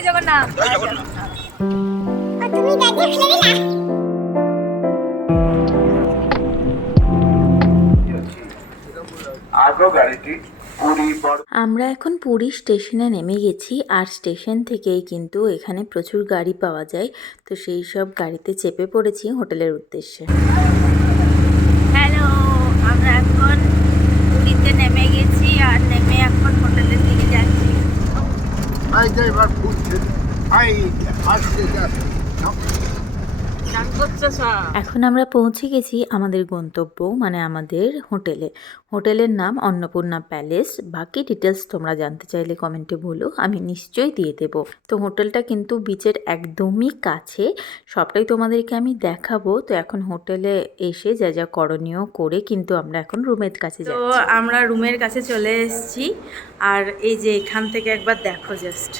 জয় জগন্নাথ। আমরা এখন পুরী স্টেশনে নেমে গেছি, আর স্টেশন থেকেই কিন্তু এখানে প্রচুর গাড়ি পাওয়া যায়, তো সেই সব গাড়িতে চেপে পড়েছি হোটেলের উদ্দেশ্যে। হ্যালো, আমরা এখন পুরীতে নেমে গেছি আর নেমে এখন হোটেলের দিকে যাচ্ছি। এখন আমরা পৌঁছে গেছি আমাদের গন্তব্য, মানে আমাদের হোটেলের নাম অন্নপূর্ণা প্যালেস। বাকি ডিটেলস তোমরা জানতে চাইলে কমেন্টে বলো, আমি নিশ্চয়ই দিয়ে দেব। তো হোটেলটা কিন্তু বিচের একদমই কাছে, সবটাই তোমাদেরকে আমি দেখাবো। তো এখন হোটেলে এসে যা যা করণীয় করে কিন্তু আমরা এখন রুমের কাছে যাচ্ছি। তো আমরা রুমের কাছে চলে এসেছি, আর এই যে এখান থেকে একবার দেখো, জাস্ট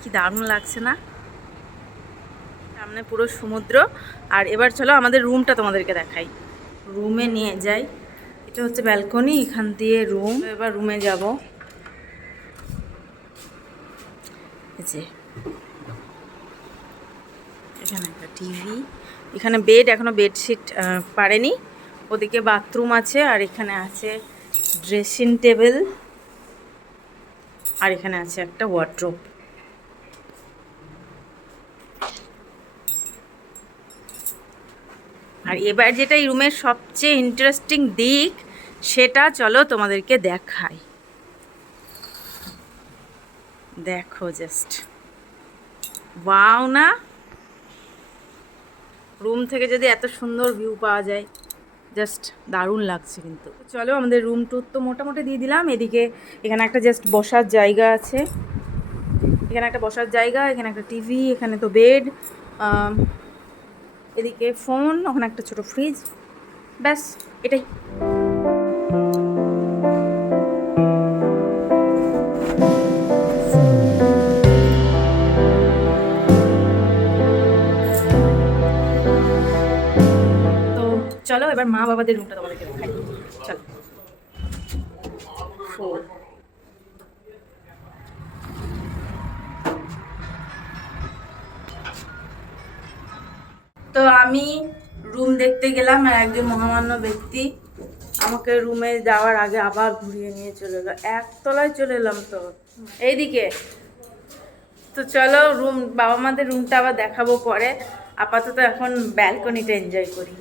কি দারুণ লাগছে না? সামনে পুরো সমুদ্র। আর এবার চলো আমাদের রুমটা তোমাদেরকে দেখাই, রুমে নিয়ে যাই। এটা হচ্ছে ব্যালকনি, এখান দিয়ে রুম। এবার রুমে যাব। এই যে এখানে একটা টিভি, এখানে বেড, এখনো বেডশিট পারেনি। ওদিকে বাথরুম আছে, আর এখানে আছে ড্রেসিং টেবিল, আর এখানে আছে একটা ওয়ার্ড্রোব। আর এবার যেটা এই রুমের সবচেয়ে ইন্টারেস্টিং দিক, সেটা চলো তোমাদেরকে দেখাই। দেখো জাস্ট, ওয়াও না? রুম থেকে যদি এত সুন্দর ভিউ পাওয়া যায়, জাস্ট দারুণ লাগছে। কিন্তু চলো আমাদের রুম ট্যুর তো মোটামুটি দিয়ে দিলাম। এদিকে এখানে একটা জাস্ট বসার জায়গা আছে, এখানে একটা বসার জায়গা, এখানে একটা টিভি, এখানে তো বেড, এদিকে ফোন, ওখানে একটা ছোট ফ্রিজ, ব্যাস এটাই। তো চলো এবার মা বাবাদের রুমটা তোমাদেরকে দেখাই, চলো। তো আমি রুম দেখতে গেলাম, আর একজন মহামান্য ব্যক্তি আমাকে রুমে যাওয়ার আগে আবার ঘুরিয়ে নিয়ে চলে এলো। একতলায় চলে এলাম তো এইদিকে। তো চলো রুম, বাবা মাদের রুমটা আবার দেখাবো পরে। আপাতত এখন ব্যালকনিটা এনজয় করি।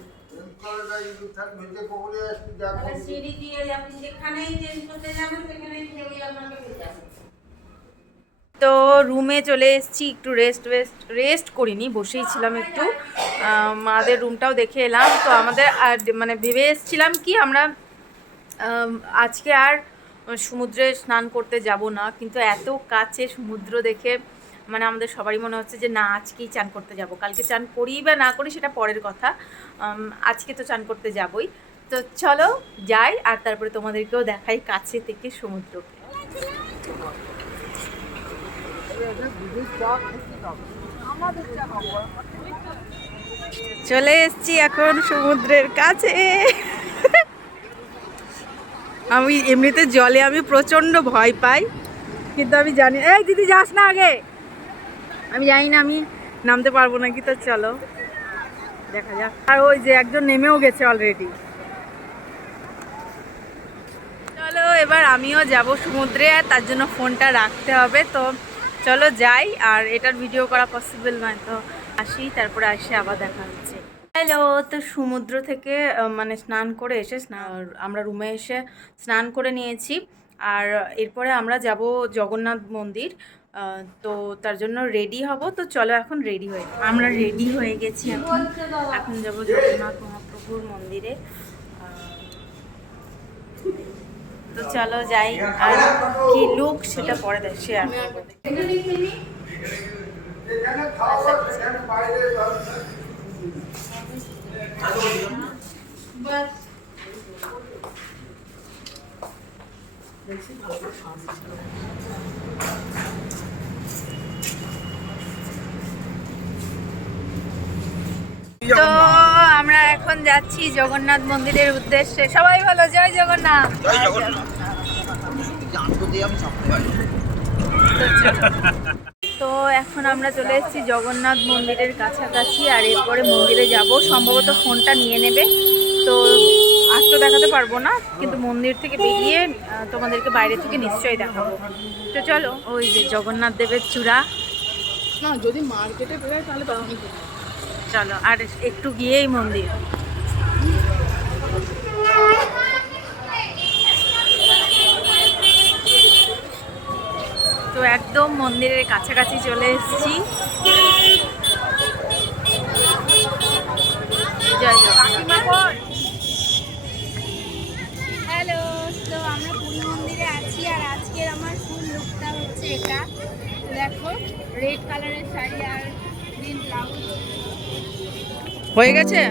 তো রুমে চলে এসেছি, একটু রেস্ট করিনি, বসেই ছিলাম একটু। মাদের রুমটাও দেখে এলাম। তো আমাদের মানে ভেবে এসেছিলাম কি, আমরা আজকে আর সমুদ্রে স্নান করতে যাব না, কিন্তু এত কাছে সমুদ্র দেখে মানে আমাদের সবারই মনে হচ্ছে যে না, আজকেই চান করতে যাব। কালকে চান করি বা না করি সেটা পরের কথা, আজকে তো চান করতে যাবই। তো চলো যাই, আর তারপরে তোমাদেরকেও দেখাই কাছে থেকে সমুদ্রকে। চলে এসছি এখন সমুদ্রের কাছে। আমি এমনিতে জলে আমি প্রচণ্ড ভয় পাই, কিন্তু আমি জানি, এই দিদি যাস না আগে, আমি জানি না আমি নামতে পারবো নাকি। তো চলো দেখা যাক। আর ওই যে একজন নেমেও গেছে অলরেডি। চলো এবার আমিও যাব সমুদ্রে, আর তার জন্য ফোনটা রাখতে হবে। তো চলো যাই, আর এটার ভিডিও করা পসিবল নয়, তো আসি, তারপরে আসে আবার দেখা হচ্ছে। হ্যালো, তো সমুদ্র থেকে মানে স্নান করে এসে আমরা রুমে এসে স্নান করে নিয়েছি, আর এরপরে আমরা যাব জগন্নাথ মন্দির। তো তার জন্য রেডি হব। তো চলো এখন রেডি হয়ে, আমরা রেডি হয়ে গেছি। এখন যাব জগন্নাথ মহাপ্রভুর মন্দিরে। তো চলো যাই, আর কি লুক সেটা পরে শেয়ার করবো। তো আমরা এখন যাচ্ছি জগন্নাথ মন্দিরের উদ্দেশ্যে। সবাই বলো জয় জগন্নাথ। তো এখন আমরা চলে এসেছি জগন্নাথ মন্দিরের কাছাকাছি, আর এরপরে মন্দিরে যাব। সম্ভবত ফোনটা নিয়ে নেবে, তো আজ তো দেখাতে পারবো না, কিন্তু মন্দির থেকে বেরিয়ে তোমাদেরকে বাইরে থেকে নিশ্চয়ই দেখাবো। তো চলো, ওই যে জগন্নাথ দেবের চূড়া। না, যদি মার্কেটে বেরোয় তাহলে তখনই করবো। চলো, আর একটু গিয়েই মন্দির। তো একদম মন্দিরের কাছাকাছি চলে এসেছি। জয় জগন্নাথ। হ্যালো, তো আমরা পুরী মন্দিরে আছি, আর আজকের আমার ফুল লুকটা হচ্ছে এটা। তো দেখো, রেড কালারের শাড়ি আর গ্রিন ব্লাউজ। হয়ে গেছে।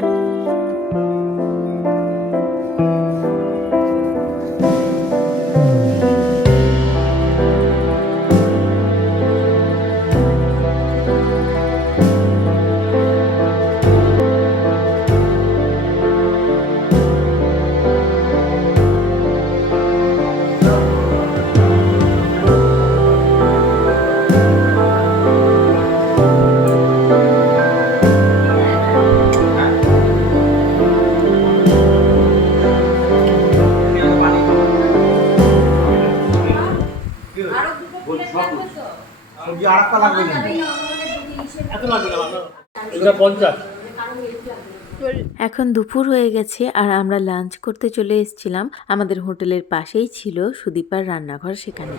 এখন দুপুর হয়ে গেছে আর আমরা লাঞ্চ করতে চলে এসেছিলাম। আমাদের হোটেলের পাশেই ছিল সুদীপার রান্নাঘর, সেখানে।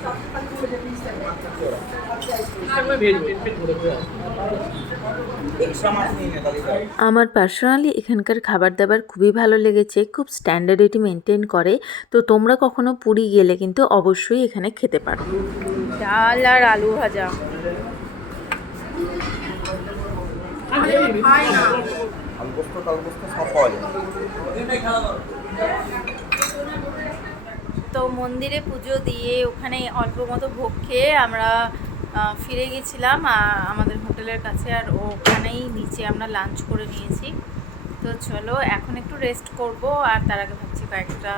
আমার পার্সোনালি এখানকার খাবার দাবার খুবই ভালো লেগেছে, খুব স্ট্যান্ডার্ডিটি মেনটেন করে। তো তোমরা কখনো পুরী গেলে কিন্তু অবশ্যই এখানে খেতে পারো। ডাল আর আলু ভাজা। তো মন্দিরে পুজো দিয়ে ওখানে অল্প মতো ভোগ খেয়ে আমরা ফিরে গেছিলাম আমাদের হোটেলের কাছে, আর ওখানেই নিচে আমরা লাঞ্চ করে নিয়েছি। তো চলো, এখন একটু রেস্ট করব, আর তার আগে ভাবছি কয়েকটা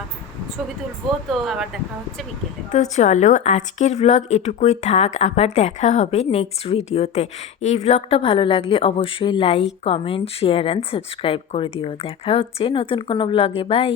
ছবি তুলবো। তো আবার দেখা হচ্ছে বিকেলে। তো চলো, আজকের ব্লগ এটুকুই থাক, আবার দেখা হবে নেক্সট ভিডিওতে। এই ব্লগটা ভালো লাগলে অবশ্যই like, comment, share and subscribe করে দিও। দেখা হচ্ছে নতুন কোনো ব্লগে। বাই।